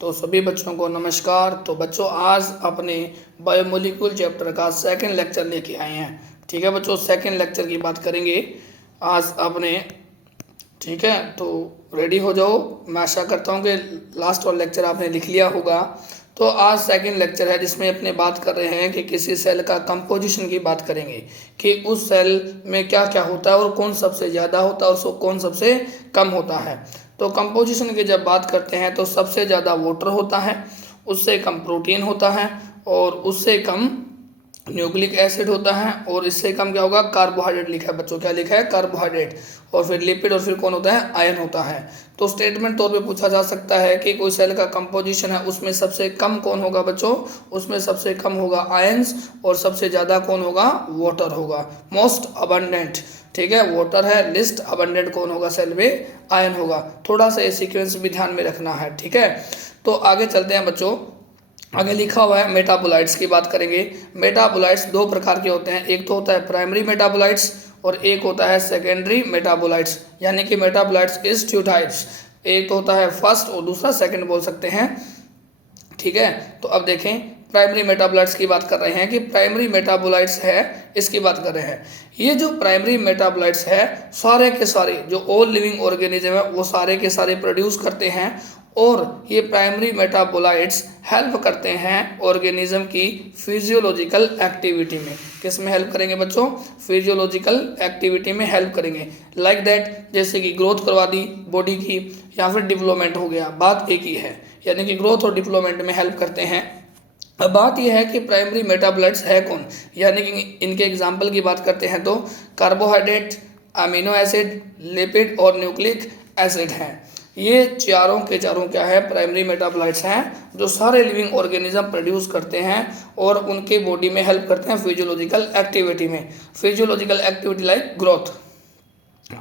तो सभी बच्चों को नमस्कार। तो बच्चों आज अपने बायोमोलिक्यूल चैप्टर का सेकंड लेक्चर लेके आए हैं। ठीक है बच्चों, सेकंड लेक्चर की बात करेंगे आज अपने। ठीक है, तो रेडी हो जाओ। मैं आशा करता हूँ कि लास्ट वाला लेक्चर आपने लिख लिया होगा। तो आज सेकंड लेक्चर है जिसमें अपने बात कर रहे हैं कि किसी सेल का कंपोजिशन की बात करेंगे कि उस सेल में क्या क्या होता है और कौन सबसे ज़्यादा होता है और कौन सबसे कम होता है। तो कंपोजिशन की जब बात करते हैं तो सबसे ज़्यादा वाटर होता है, उससे कम प्रोटीन होता है और उससे कम न्यूक्लिक एसिड होता है और इससे कम क्या होगा, कार्बोहाइड्रेट लिखा है बच्चों। क्या लिखा है? कार्बोहाइड्रेट। और फिर लिपिड और फिर कौन होता है? आयन होता है। तो स्टेटमेंट तौर पे पूछा जा सकता है कि कोई सेल का कंपोजिशन है उसमें सबसे कम कौन होगा बच्चों? उसमें सबसे कम होगा आयंस और सबसे ज़्यादा कौन होगा? वाटर होगा। मोस्ट अबंडेंट, ठीक है, वाटर है। लिस्ट अबंडेंट कौन होगा सेल में? आयन होगा। थोड़ा सा ये सीक्वेंस भी ध्यान में रखना है। ठीक है, तो आगे चलते हैं बच्चों। आगे लिखा हुआ है मेटाबोलाइट्स की बात करेंगे। मेटाबोलाइट्स दो प्रकार के होते हैं, एक तो होता है प्राइमरी मेटाबोलाइट्स और एक होता है सेकेंडरी मेटाबोलाइट्स। यानी कि मेटाबोलाइट्स इज टू टाइप्स, एक तो होता है फर्स्ट और दूसरा सेकंड बोल सकते हैं। ठीक है, तो अब देखें प्राइमरी मेटाबोलाइट्स की बात कर रहे हैं कि प्राइमरी मेटाबोलाइट्स है इसकी बात कर रहे हैं। ये जो प्राइमरी मेटाबोलाइट्स है सारे के सारे जो ऑल लिविंग ऑर्गेनिज्म है वो सारे के सारे प्रोड्यूस करते हैं और ये प्राइमरी मेटाबोलाइट्स हेल्प करते हैं ऑर्गेनिज्म की फिजियोलॉजिकल एक्टिविटी में। किस में हेल्प करेंगे बच्चों? फिजियोलॉजिकल एक्टिविटी में हेल्प करेंगे। लाइक दैट, जैसे कि ग्रोथ करवा दी बॉडी की या फिर डेवलपमेंट हो गया, बात एक ही है। यानी कि ग्रोथ और डेवलपमेंट में हेल्प करते हैं। अब बात यह है कि प्राइमरी मेटाबोलाइट्स है कौन, यानी कि इनके एग्जाम्पल की बात करते हैं तो कार्बोहाइड्रेट, अमीनो एसिड, लिपिड और न्यूक्लिक एसिड हैं। ये चारों के चारों क्या है? प्राइमरी मेटाबोलाइट्स हैं जो सारे लिविंग ऑर्गेनिज्म प्रोड्यूस करते हैं और उनके बॉडी में हेल्प करते हैं फिजियोलॉजिकल एक्टिविटी में। Physiological activity like growth.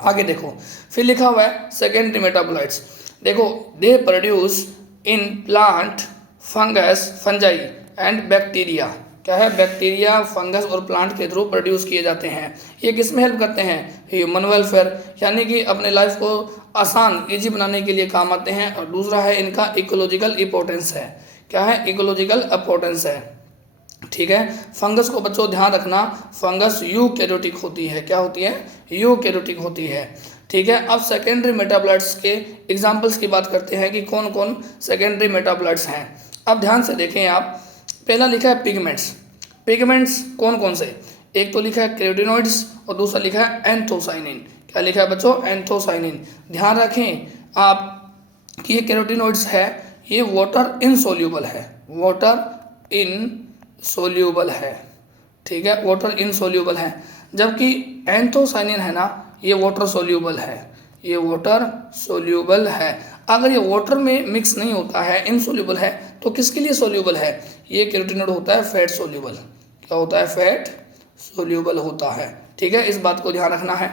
आगे देखो, फिर लिखा हुआ है सेकेंडरी मेटाबोलाइट्स। देखो, they produce in plant, fungus, fungi and bacteria. क्या है? बैक्टीरिया, फंगस और प्लांट के थ्रू प्रोड्यूस किए जाते हैं। ये किस में हेल्प करते हैं? ह्यूमन वेलफेयर, यानी कि अपने लाइफ को आसान इजी बनाने के लिए काम आते हैं। और दूसरा है इनका इकोलॉजिकल इंपॉर्टेंस है। क्या है? इकोलॉजिकल इंपॉर्टेंस है। ठीक है, फंगस को बच्चों ध्यान रखना, फंगस यूकैरियोटिक होती है। क्या होती है? यूकैरियोटिक होती है। ठीक है, अब सेकेंडरी मेटाबोलाइट्स के एग्जांपल्स की बात करते हैं कि कौन कौन सेकेंडरी मेटाबोलाइट्स हैं। अब ध्यान से देखें आप, पहला लिखा है पिगमेंट्स। पिगमेंट्स कौन कौन से? एक तो लिखा है कैरोटिनॉइड्स और दूसरा लिखा है एंथोसाइनिन। क्या लिखा है बच्चों? एंथोसाइनिन। ध्यान रखें आप कि ये कैरोटिनॉइड्स है, ये वाटर इनसोल्यूबल है, वाटर इनसोल्यूबल है। ठीक है, वाटर इनसोल्यूबल है। जबकि एंथोसाइनिन है ना, ये वाटर सोल्यूबल है, ये वाटर सोल्यूबल है। अगर ये वाटर में मिक्स नहीं होता है, इनसोल्यूबल है, तो किसके लिए सोल्यूबल है? ये कैरोटिनॉइड होता है फैट सोल्यूबल। क्या होता है? फैट सोल्यूबल होता है। ठीक है, इस बात को ध्यान रखना है।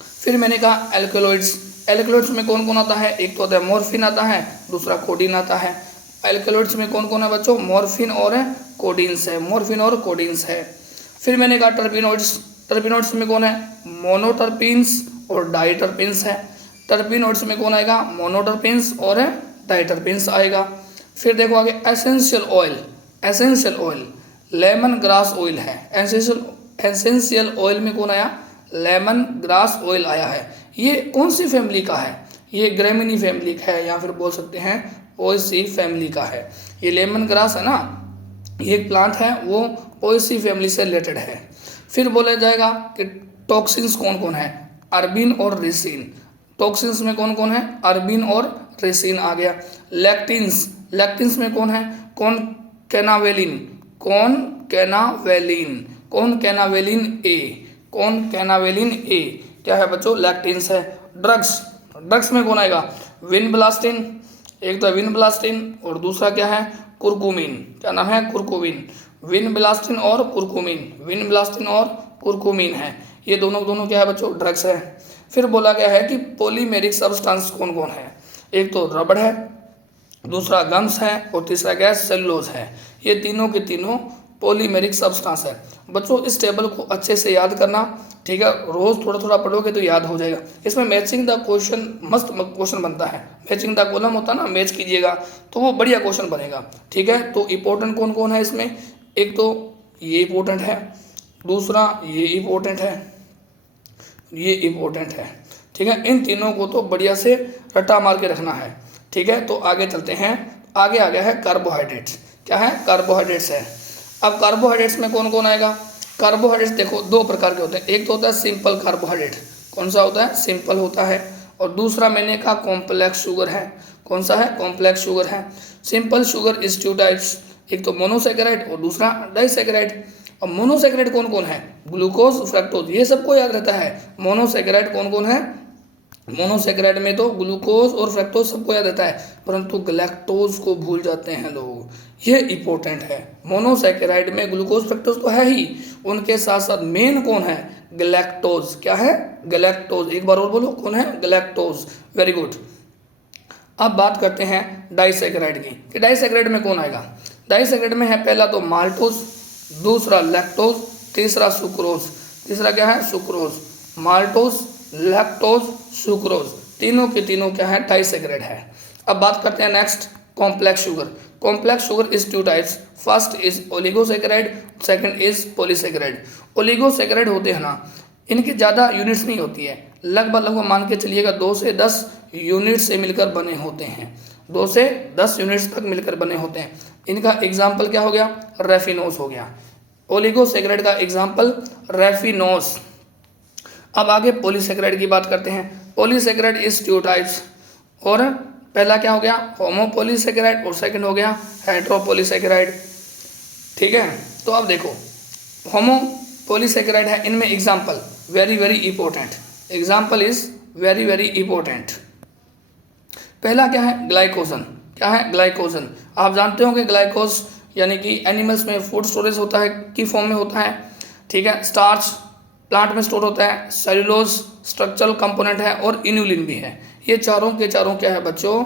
फिर मैंने कहा एल्कलॉइड्स। एल्कलॉइड्स में कौन कौन आता है? एक तो आता है मॉर्फिन आता है, दूसरा कोडीन आता है। एल्कलॉइड्स में कौन कौन है बच्चों? मॉर्फिन और कोडीन्स है, मॉर्फिन और कोडीन्स है। फिर मैंने कहा टर्पिनॉइड्स। टर्पिनॉइड्स में कौन है? मोनोटर्पिन्स और डाइटर्पिन्स है। टर्पिनॉइड्स में कौन आएगा? मोनोटर्पिन्स और डाइटर्पिन्स आएगा। फिर देखो आगे essential oil. Essential oil lemon grass oil है। एसेंशियल ऑयल में कौन आया? लेमन ग्रास ऑयल आया है। ये कौन सी फैमिली का है? ये ग्रेमिनी फैमिली का है, या फिर बोल सकते हैं ओएसी फैमिली का है। ये लेमन ग्रास है ना, ये एक प्लांट है, वो ओएसी फैमिली से रिलेटेड है। फिर बोला जाएगा कि टॉक्सिन्स कौन कौन है? अर्बिन और रेसिन। टॉक्सिन्स में कौन कौन है? अर्बिन और रेसिन आ गया। लैक्टिन्स, लैक्टिन्स में कौन है? कौन कैनावेलिन, कौन कैनावेलिन, कौन कैनावेलिन ए, कौन कैनावेलिन ए। क्या है बच्चों? लैक्टिन्स है। ड्रग्स, ड्रग्स में कौन आएगा? विनब्लास्टिन, एक तो विनब्लास्टिन और दूसरा क्या है? कुरकुमिन। क्या नाम है? कुरकुमिन। विनब्लास्टिन और कुरकुमिन, विनब्लास्टिन और कुरकुमिन है। ये दोनों क्या है बच्चों? ड्रग्स है। फिर बोला गया है कि पॉलीमेरिक सब्सटेंस कौन कौन है? एक तो रबड़ है, दूसरा गम्स है और तीसरा क्या है? सेलुलोज है। ये तीनों के तीनों पॉलीमेरिक सब्सटेंस है। बच्चों इस टेबल को अच्छे से याद करना, ठीक है, रोज थोड़ा थोड़ा पढ़ोगे तो याद हो जाएगा। इसमें मैचिंग द क्वेश्चन मस्त क्वेश्चन बनता है, मैचिंग द कॉलम होता है ना, मैच कीजिएगा तो वो बढ़िया क्वेश्चन बनेगा। ठीक है, तो इंपॉर्टेंट कौन कौन है इसमें, एक तो ये इंपॉर्टेंट है, दूसरा ये इंपॉर्टेंट है, ये इंपॉर्टेंट है। ठीक है, इन तीनों को तो बढ़िया से रट्टा मार के रखना है। ठीक है, तो आगे चलते हैं। आगे आ गया है कार्बोहाइड्रेट्स। क्या है, कार्बोहाइड्रेट्स है। अब कार्बोहाइड्रेट्स में कौन कौन आएगा, कार्बोहाइड्रेट्स देखो दो प्रकार के होते हैं, एक तो होता है सिंपल कार्बोहाइड्रेट, कौन सा होता है, सिंपल होता है, और दूसरा मैंने कहा कॉम्प्लेक्स शुगर है। कौन सा है, कॉम्प्लेक्स शुगर है। Simple sugar is two types, एक तो मोनोसैकेराइड और दूसरा डाइसैकेराइड। अब मोनोसैकेराइड कौन कौन है, ग्लूकोज, फ्रक्टोज, ये सबको याद रहता है। मोनोसैकेराइड कौन कौन है, मोनोसैकेराइड में तो ग्लूकोज और फ्रक्टोज सबको याद रहता है, परंतु गैलेक्टोज को भूल जाते हैं लोग, ये इंपॉर्टेंट है। मोनोसैकेराइड में ग्लूकोज फ्रक्टोज तो है ही, उनके साथ साथ मेन कौन है, गैलेक्टोज। क्या है, गैलेक्टोज, एक बार और बोलो, कौन है, गैलेक्टोज। Very good. अब बात करते हैं डाइसैकेराइड की, कि डाइसैकेराइड में कौन आएगा। डाइसैकेराइड में है पहला तो माल्टोज, दूसरा लैक्टोज, तीसरा सुक्रोज। तीसरा क्या है, सुक्रोज। माल्टोज, लैक्टोज, सुक्रोज, तीनों के तीनों क्या है, डाइसैकेराइड है। अब बात करते हैं next, complex sugar. Complex sugar is two types, first is oligosaccharide, second is polysaccharide. Oligosaccharide होते हैं ना, इनकी ज़्यादा यूनिट्स नहीं होती है, लगभग मान के चलिएगा 2 से 10 यूनिट से मिलकर बने होते हैं, 2 से 10 यूनिट्स तक मिलकर बने होते हैं। इनका एग्जाम्पल क्या हो गया, रेफिनोस हो गया। ओलिगोसैकेराइड का एग्जाम्पल रेफिनोस। अब आगे पॉलीसैकेराइड की बात करते हैं। पॉलीसैकेराइड इज टू टाइप्स, और पहला क्या हो गया, होमोपॉलीसैकेराइड, और सेकंड हो गया हेट्रोपॉलीसैकेराइड। ठीक है, तो अब देखो होमोपॉलीसैकेराइड है, इनमें example very very important, example is very very important. पहला क्या है, ग्लाइकोजन। क्या है, ग्लाइकोजन। आप जानते होंगे ग्लाइकोज यानी कि एनिमल्स में फूड स्टोरेज होता है, की फॉर्म में होता है। ठीक है, स्टार्च प्लांट में स्टोर होता है, सेलुलोज स्ट्रक्चरल कंपोनेंट है, और इन्यूलिन भी है। ये चारों के चारों क्या है बच्चों,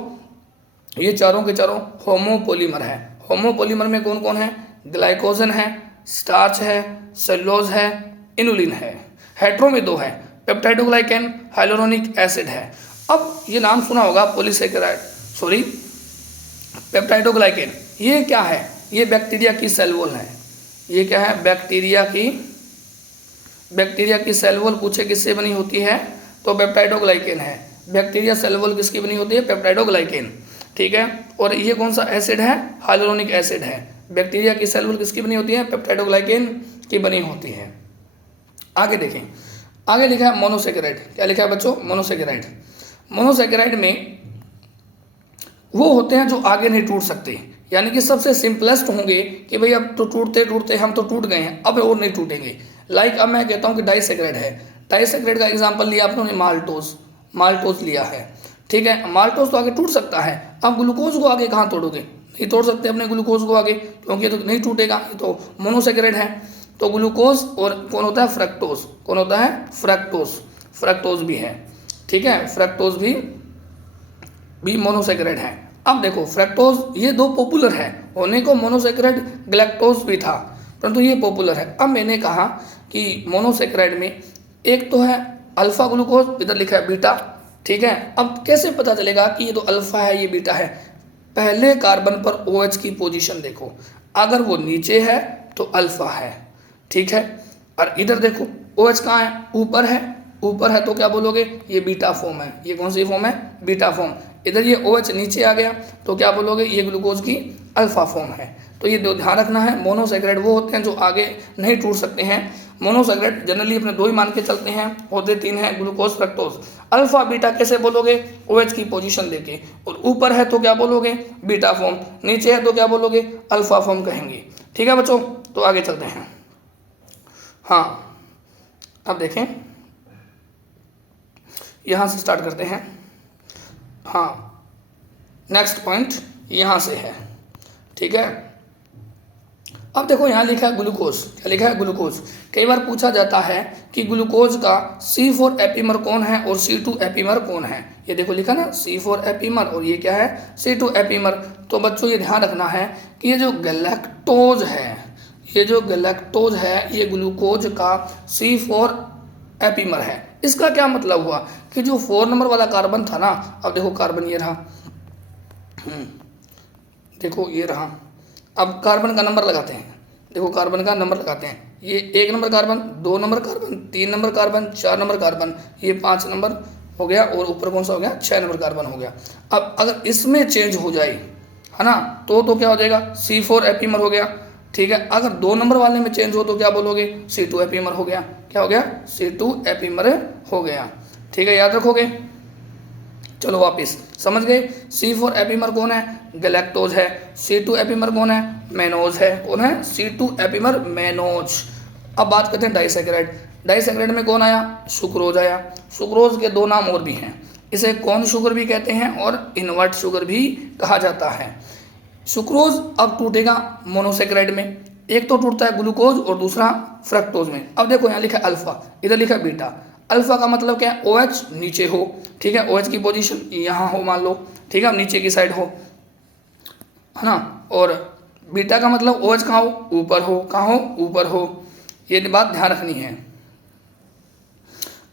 ये चारों के चारों होमोपोलीमर है। होमोपोलीमर में कौन कौन है, ग्लाइकोजन है, स्टार्च है, सेलुलोज है, इन्यूलिन है। हेट्रो में दो है, पेप्टाइडोग्लाइकेन, हाइलोरोनिक एसिड है। अब ये नाम सुना होगा पॉलीसैकेराइड, सॉरी पेप्टाइडोग्लाइकेन, ये क्या है, ये बैक्टीरिया की सेल वॉल है। ये क्या है, बैक्टीरिया की सेल वॉल पूछे किससे बनी होती है, तो पेप्टाइडोग्लाइकेन है। बैक्टीरिया सेल वॉल किसकी बनी होती है, पेप्टाइडोग्लाइकेन। ठीक है, और ये कौन सा एसिड है, हाइलोरोनिक एसिड है। बैक्टीरिया की सेल वॉल किसकी बनी होती है, पेप्टाइडोग्लाइकेन की बनी होती है। आगे देखें, आगे लिखा है मोनोसैकेराइड। क्या लिखा है बच्चों, मोनोसैकेराइड। मोनोसैकेराइड में वो होते हैं जो आगे नहीं टूट सकते, यानी कि सबसे सिंपलेस्ट होंगे कि भाई अब तो टूटते टूटते हम तो टूट गए हैं, अब और नहीं टूटेंगे। लाइक अब मैं कहता हूँ कि डाइसैकेराइड है, डाइसैकेराइड का एग्जांपल लिया आपने माल्टोज लिया है। ठीक है, माल्टोज तो आगे टूट सकता है, अब ग्लूकोज को आगे कहाँ तोड़ोगे, नहीं तोड़ सकते अपने ग्लूकोज को आगे, क्योंकि ये तो नहीं टूटेगा, ये तो मोनोसैकेराइड है। तो ग्लूकोज और कौन होता है, फ्रक्टोज। कौन होता है, फ्रक्टोज भी है। ठीक है, फ्रक्टोज भी मोनोसैकेराइड है। अब देखो फ्रक्टोज ये दो पॉपुलर है, होने को मोनोसैकेराइड गैलेक्टोज भी था, परंतु ये पॉपुलर है। अब मैंने कहा कि मोनोसैकेराइड में एक तो है अल्फा ग्लूकोज, इधर लिखा है बीटा। ठीक है, अब कैसे पता चलेगा कि ये तो अल्फा है ये बीटा है, पहले कार्बन पर OH की पोजीशन देखो, अगर वो नीचे है तो अल्फा है। ठीक है, और इधर देखो OH कहाँ है, ऊपर है तो क्या बोलोगे, ये बीटा फॉर्म है। ये कौन सी फॉर्म है, बीटा फॉर्म। इधर ये OH नीचे आ गया तो क्या बोलोगे, ये ग्लूकोज की अल्फा फॉर्म है। तो ये दो ध्यान रखना है, मोनोसैकेराइड वो होते हैं जो आगे नहीं टूट सकते हैं। मोनोसैकेराइड जनरली अपने दो ही मान के चलते हैं, होते तीन हैं, ग्लूकोज फ्रक्टोज। अल्फा बीटा कैसे बोलोगे, OH की पोजीशन लेके, और ऊपर है तो क्या बोलोगे, बीटा फॉर्म, नीचे है तो क्या बोलोगे, अल्फा फॉर्म कहेंगे। ठीक है बच्चों, तो आगे चलते हैं। हाँ, अब देखें, यहाँ से स्टार्ट करते हैं। हाँ, नेक्स्ट पॉइंट यहाँ से है। ठीक है, अब देखो यहाँ लिखा है ग्लूकोज। क्या लिखा है, ग्लूकोज। कई बार पूछा जाता है कि ग्लूकोज का C4 एपीमर कौन है और C2 एपीमर कौन है। ये देखो लिखा ना, C4 एपीमर और ये क्या है, C2 एपीमर। तो बच्चों ये ध्यान रखना है कि ये जो गैलेक्टोज है, ये जो गैलेक्टोज है ये ग्लूकोज का C4 एपीमर है। इसका क्या मतलब हुआ कि जो 4 नंबर वाला कार्बन था ना, अब देखो कार्बन ये रहा, देखो ये रहा, अब कार्बन का नंबर लगाते हैं, देखो कार्बन का नंबर लगाते हैं, ये 1 number carbon, 2 number carbon, 3 number carbon, 4 number carbon, ये 5 नंबर हो गया, और ऊपर कौन सा हो गया, 6 नंबर कार्बन हो गया। अब अगर इसमें चेंज हो जाए, है ना, तो क्या हो जाएगा, C4 एपीमर हो गया। ठीक है, अगर 2 नंबर वाले में चेंज हो तो क्या बोलोगे, C2 एपीमर हो गया। क्या हो गया, C2 एपीमर हो गया। ठीक है, याद रखोगे। चलो वापिस समझ गए। C4 एपीमर कौन है, गैलेक्टोज है। C2 एपीमर कौन है, मेनोज है। कौन है, C2 एपीमर मेनोज। अब बात करते हैं डाइसैकेराइड। डाइसैकेराइड में कौन आया, सुक्रोज आया। सुक्रोज के 2 नाम और भी हैं, इसे कॉर्न शुगर भी कहते हैं और इन्वर्ट शुगर भी कहा जाता है। सुक्रोज अब टूटेगा मोनोसेकेराइड में, एक तो टूटता है ग्लूकोज और दूसरा फ्रक्टोज में। अब देखो यहाँ लिखा है अल्फा, इधर लिखा है बीटा। अल्फा का मतलब क्या है, OH नीचे हो, ठीक है, OH की पोजीशन यहाँ हो मान लो, ठीक है, अब नीचे की साइड हो, है ना। और बीटा का मतलब OH कहाँ हो, ऊपर हो, कहाँ हो, ऊपर हो। ये बात ध्यान रखनी है।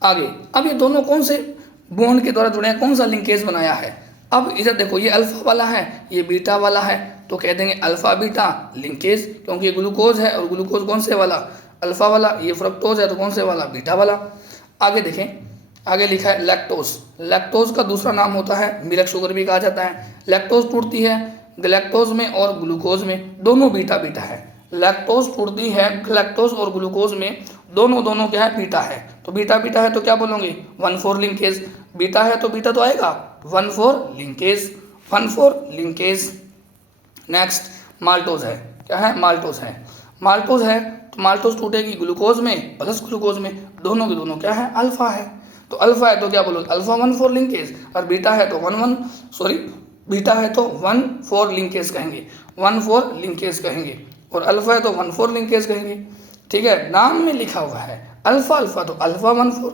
आगे, अब ये दोनों कौन से बॉन्ड के द्वारा जुड़े हैं, कौन सा लिंकेज बनाया है। अब इधर देखो, ये अल्फा वाला है, ये बीटा वाला है, तो कह देंगे अल्फा बीटा लिंकेज, क्योंकि ये ग्लूकोज है और ग्लूकोज कौन से वाला, अल्फा वाला। ये फ्रक्टोज है तो कौन से वाला, बीटा वाला। आगे देखें, आगे लिखा है लैक्टोज। लैक्टोज का दूसरा नाम होता है मिल्क शुगर भी कहा जाता है। लैक्टोज टूटती है गैलेक्टोज में और ग्लूकोज में, दोनों बीटा बीटा है। लैक्टोज टूटती है गैलेक्टोज और ग्लूकोज में, दोनों क्या है, बीटा है। तो बीटा बीटा है तो क्या बोलोगे, 1,4 लिंकेज। बीटा है तो बीटा तो आएगा 1,4 लिंकेज, 1,4 लिंकेज। नेक्स्ट माल्टोज है, क्या है, माल्टोज है। माल्टोज है तो माल्टोज टूटेगी ग्लूकोज में प्लस ग्लूकोज में, दोनों के दोनों क्या है, अल्फा है। तो अल्फा है तो क्या बोलोगे, अल्फा 1,4 लिंकेज, और बीटा है तो 1,4 लिंकेज कहेंगे, 1,4 लिंकेज कहेंगे, और अल्फा है तो 1,4 लिंकेज कहेंगे। ठीक है, नाम में लिखा हुआ है अल्फा अल्फा तो अल्फा 1,4,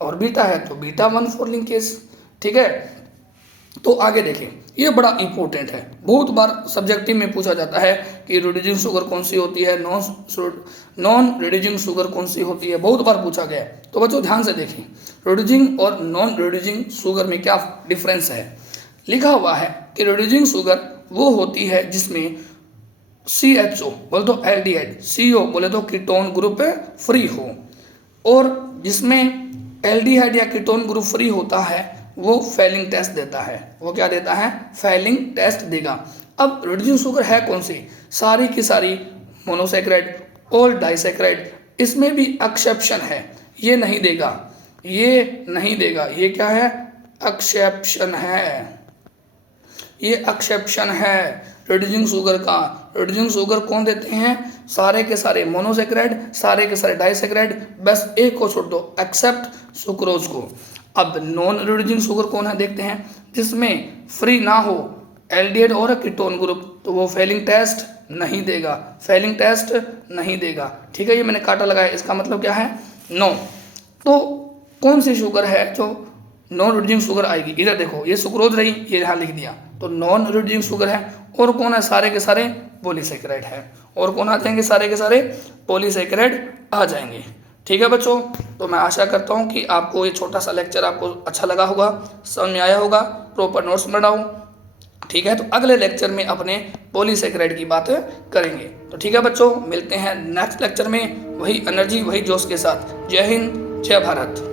और बीटा है तो बीटा 1,4 लिंकेज। ठीक है, तो आगे देखें, ये बड़ा इंपॉर्टेंट है, बहुत बार सब्जेक्टिव में पूछा जाता है कि रिड्यूसिंग शुगर कौन सी होती है, नॉन रिड्यूसिंग शुगर कौन सी होती है, बहुत बार पूछा गया है। तो बच्चों ध्यान से देखें, रिड्यूसिंग और नॉन रिड्यूसिंग शुगर में क्या डिफरेंस है। लिखा हुआ है कि रिड्यूसिंग शुगर वो होती है जिसमें CHO बोले तो एल्डिहाइड, CO बोले तो कीटोन ग्रुप फ्री हो, और जिसमें एल्डिहाइड या कीटोन ग्रुप फ्री होता है वो फेलिंग टेस्ट देता है। वो क्या देता है, फेलिंग टेस्ट देगा। अब रिड्यूसिंग शुगर है कौन सी, सारी की सारी मोनोसेक्राइड और डाइसेक्राइड। इसमें भी एक्सेप्शन है, ये नहीं देगा, ये नहीं देगा, ये क्या है, एक्सेप्शन है, ये एक्सेप्शन है रिड्यूसिंग शुगर का। रिड्यूसिंग शुगर कौन देते हैं, सारे के सारे मोनोसेक्राइड, सारे के सारे डाइसेक्राइड, बस एक को छोड़ दो, एक्सेप्ट सुक्रोज को। अब नॉन रिड्यूसिंग शुगर कौन है देखते हैं, जिसमें फ्री ना हो एल्डिहाइड और कीटोन ग्रुप, तो वो फेलिंग टेस्ट नहीं देगा, फेलिंग टेस्ट नहीं देगा। ठीक है, ये मैंने कांटा लगाया, इसका मतलब क्या है, नो। तो कौन सी शुगर है जो नॉन रिड्यूसिंग शुगर आएगी, इधर देखो, ये सुक्रोज रही, ये यहाँ लिख दिया, तो नॉन रिड्यूसिंग शुगर है। और कौन है, सारे के सारे पॉलीसेकेराइड है। और कौन आ जाएंगे, सारे के सारे पॉलीसेकेराइड आ जाएंगे। ठीक है बच्चों, तो मैं आशा करता हूँ कि आपको ये छोटा सा लेक्चर आपको अच्छा लगा होगा, समझ में आया होगा, प्रॉपर नोट्स बनाओ। ठीक है, तो अगले लेक्चर में अपने पॉलीसेकेराइड की बात करेंगे। तो ठीक है बच्चों, मिलते हैं नेक्स्ट लेक्चर में वही एनर्जी वही जोश के साथ। जय हिंद, जय भारत।